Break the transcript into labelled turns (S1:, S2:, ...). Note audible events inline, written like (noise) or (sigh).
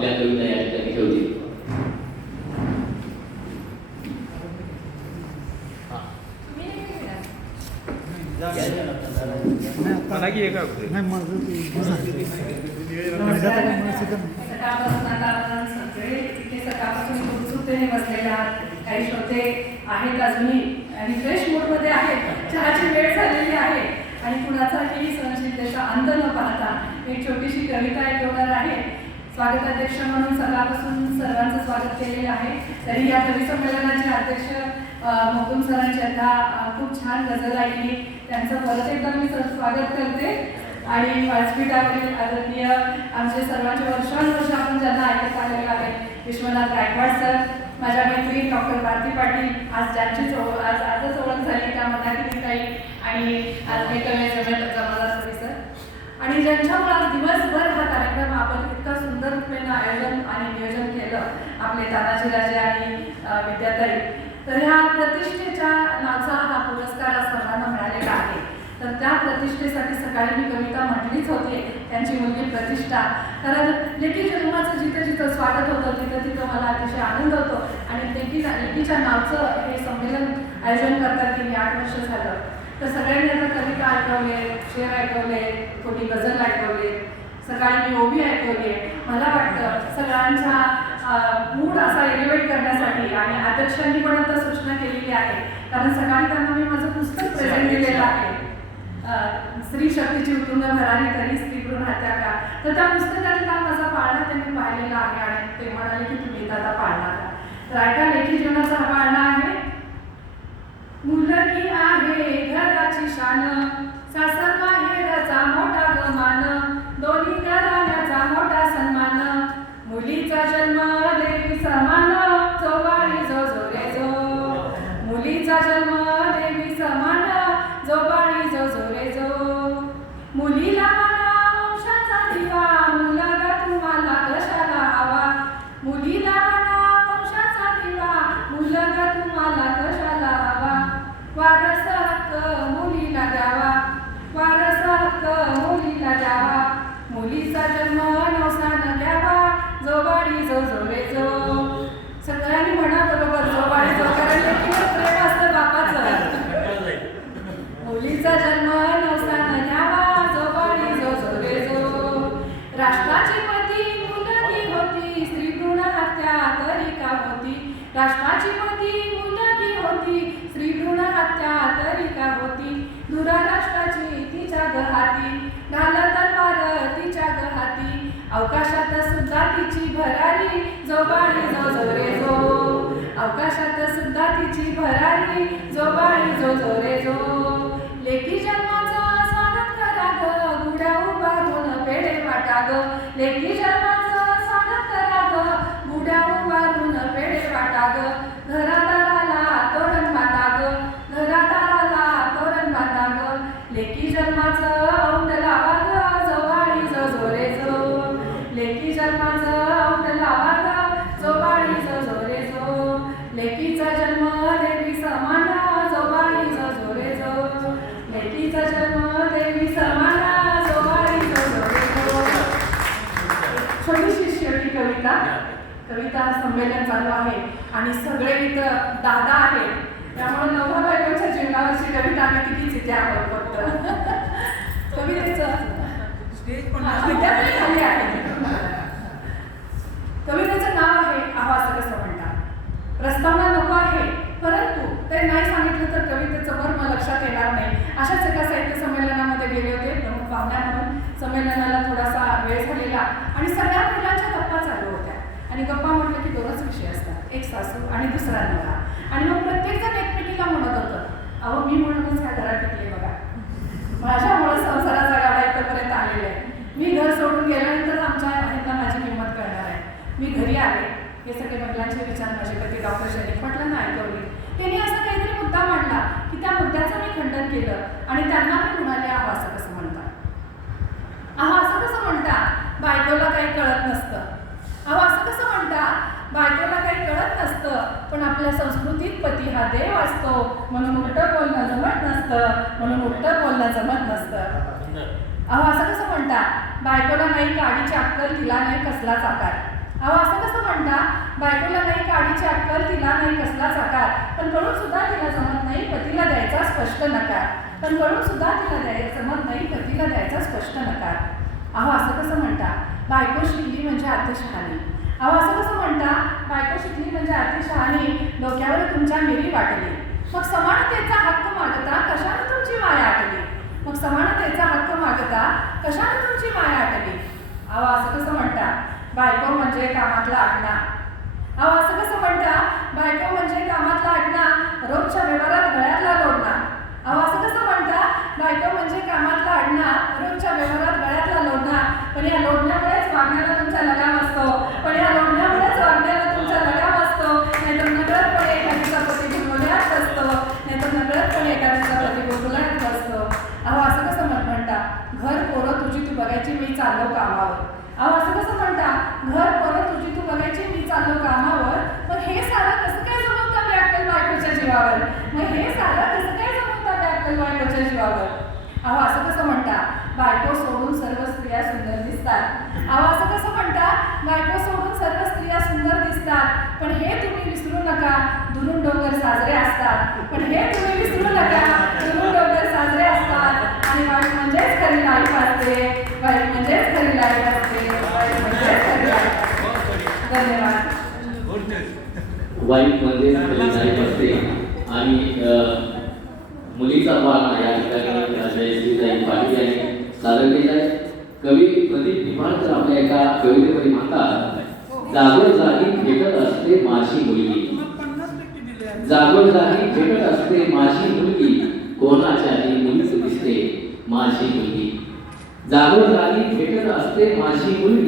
S1: आपल्या कविता या ठिकाणी ठेवतील
S2: काही श्रोते आहेत अजूनही आणि फ्रेश मूडमध्ये आहेत चहाची वेळ झालेली आहे आणि कुणाचाही सहनशीलतेचा अंत न पाहता एक छोटीशी कविता ऐकवणार आहे स्वागत अध्यक्ष म्हणून सकाळपासून सर्वांचं स्वागत केलेलं आहे. तरी या कवी संमेलनाचे अध्यक्ष अ, सरांची आता खूप छान गजल ऐकली. त्यांचं परत एकदा मी स्वागत करते. आणि व्यासपीठावरील आदरणीय आमचे सर्वांचे वर्षानुवर्ष आपण ज्यांना ऐकत आलेले आहे विश्वनाथ गायकवाड सर माझ्या मैत्रीण डॉक्टर भारती पाटील आज ज्यांची ओळख आज आजच ओळख झाली त्या मनातील काही आणि आज मी कवी जमेल जमाला सर. आणि ज्यांच्यामुळे आज दिवसभर हा कार्यक्रम आपण इतका सुंदर आयोजन आणि नियोजन केलं आपले तानाजी राजे आणि विद्याताई. तर ह्या प्रतिष्ठेच्या नाचा हा पुरस्कार आज सर्वांना मिळालेला आहे. तर त्या प्रतिष्ठेसाठी सकाळी मी कविता म्हटलीच होती त्यांची मुलगी प्रतिष्ठा. कारण लेखी जन्माचं जिथं जिथं स्वागत होतं तिथं तिथं मला अतिशय आनंद होतो आणि लेखी लेखीच्या नावचं हे संमेलन आयोजन करतात गेली आठ वर्ष झालं. तर सगळ्यांनी आता कविता ऐकवले शेर ऐकवले थोडी गझल ऐकवले. सकाळी मी ओबी ऐकवली मला वाटतं सगळ्यांचा मूड असा एलिवेट करण्यासाठी आणि अध्यक्षांनी पण आता सूचना केलेली आहे. कारण सकाळी त्यांना मी माझं पुस्तक प्रेझेंट केलेलं आहे. स्त्री शक्तीची उतुंग भरारी तरी स्त्री भ्रूण हत्या का तर त्या पुस्तकातला माझा पाळणा त्यांनी पाहिलेला आहे आणि ते म्हणाले की तुम्ही इथं आता पाळणा का तर ऐका लेखी जीवनाचा हा पाळणा आहे. मुलगी आहे घराची शान. सासर माहेरचा मोठा गमान. दोन्ही मुलीला म्हणा वंशाचा दिवा. मुलगा तुम्हाला कशाला हवा? मुलीला म्हणा वंशाचा दिवा. मुलगा तुम्हाला कशाला हवा? वारस हक्क मुलीला द्यावा. वारस हक्क मुलीला द्यावा. मुली गहाती घाला तलवार तिच्या गहाती. अवकाशात सुद्धा तिची भरारी जो बाळी जो जो रे जो. अवकाशात सुद्धा तिची भरारी जो बाळी जो जो रे जो. लेकी जन्माचा स्वागत करा ग गुड्या उभारून पेढे वाटा ग लेकी कविता. कविता संमेलन चालू आहे. आणि सगळे इथं दादा आहेत. त्यामुळे नवरा बायकोच्या जीवनावरची कविता आम्ही कितीच इथे आहोत फक्त. (laughs) कवितेचं. खाली आहे. कवितेचं नाव आहे आवाज कसं म्हणतात प्रस्तावना नको आहे. परंतु ते नाही सांगितलं तर कवितेचं मर्म लक्षात येणार नाही. अशाच एका साहित्य संमेलनामध्ये गेले होते. प्रमुख म्हणून संमेलनाला थोडासा वेळ झालेला आणि सगळ्या मुलांच्या गप्पा चालू होत्या. आणि गप्पा म्हटलं की दोनच विषय असतात एक सासू आणि दुसरा नवरा. आणि मग प्रत्येक जण एकमेकीला म्हणत होतं अहो मी म्हणूनच ह्या घरात टिकले बघा. माझ्यामुळे संसाराचा गाडा इथपर्यंत आलेला आहे. मी घर सोडून गेल्यानंतर आमच्या ह्यांना माझी किंमत करणार आहे. मी घरी आले. हे सगळे महिलांचे विचार माझे पती डॉक्टर शरीफ पाटलांना ऐकवले. त्यांनी असा काहीतरी मुद्दा मांडला की त्या मुद्द्याचं मी खंडन केलं आणि त्यांना मी म्हणाले अहो असं कसं म्हणतात अहो असं कसं म्हणता बायकोला काही कळत नसतं अहो असं कसं म्हणता बायकोला काही कळत नसतं पण आपल्या संस्कृतीत पती हा देव असतो. म्हणून उलटं बोलणं जमत नसतं म्हणून उलटं बोलणं जमत नसतं. अहो असं कसं म्हणता? बायकोला नाही काडीची अक्कल तिला नाही कसलाच आकार अहो असं कसं म्हणता? बायकोला नाही काडीची अक्कल तिला नाही कसलाच आकार पण कळून सुद्धा तिला जमत नाही पतीला द्यायचा स्पष्ट नकार. पण कळून सुद्धा तिला द्यायचं जमत नाही पतीला द्यायचा स्पष्ट नकार. अहो असं कसं म्हणता? बायको शिकली म्हणजे अतिशहाणी अहो असं कसं म्हणता? बायको शिकली म्हणजे अतिशहाणी डोक्यावर तुमच्या मिरी वाटली. मग समानतेचा हक्क मागता कशाने तुमची माया आटली? मग समानतेचा हक्क मागता कशाने तुमची माया आटली? अहो असं कसं म्हणता? बायको म्हणजे कामातला आटणा. अहो असं कसं म्हणता? बायको म्हणजे कामातला आटणा रोजच्या व्यवहारात गळ्यातला लोडणा अहो असं कसं म्हणता? बायको म्हणजे कामातला आडणा रोजच्या व्यवहारात गळ्यातला लोडणा पण या लोडण्यामुळेच वागण्याला तुमचा लगाम असतो पण या लोडण्यामुळेच वागण्याला तुमचा लगाम असतो नाहीतर नकळतपणे एखादीचा पती गुंगोल्यात असतो नाहीतर नकळतपणे एखादीचा पती गुंगोल्यात असतो अहो असं कसं म्हण म्हणता घर पोरं तुझी तू बघायची मी चाललो कामावर. अहो असं कसं म्हणता? घर परत तुझी तू बघायची मी चाललो कामावर. मग हे सारं कसं काय जमवता मी अक्कल बायकोच्या जीवावर? मग हे सारं कसं काय जमवता मी अक्कल बायकोच्या जीवावर? अहो असं कसं म्हणता? बायको सोडून सर्व स्त्रिया सुंदर दिसतात. अहो असं कसं म्हणता? बायको सोडून सर्व स्त्रिया सुंदर दिसतात. पण हे तुम्ही विसरू नका. दुरून डोंगर साजरे असतात. पण हे तुम्ही विसरू नका दुरून डोंगर साजरे असतात आणि वाईट म्हणजेच खरी लाईफ असते वाईट म्हणजेच खरी लाईफ असते. वाईट म्हणजे खरी लाईफ असते. धन्यवाद.
S1: वाईट म्हणजे लाईफ असते. आणि मुलीचा पाळणा या ठिकाणी अ, जयश्रीताई पाटील यांनी सादर केला आहे कवी प्रदीप निंबाळकर आपल्या एका कवितेमध्ये म्हणतात जागोर जागी भेटत असते माझी मुलगी. जागोर जागी भेटत असते माझी मुलगी. कोणाच्या मुलीच दिसते. माझी मुलगी. जागोर झाली भेटत असते माझी मुलगी.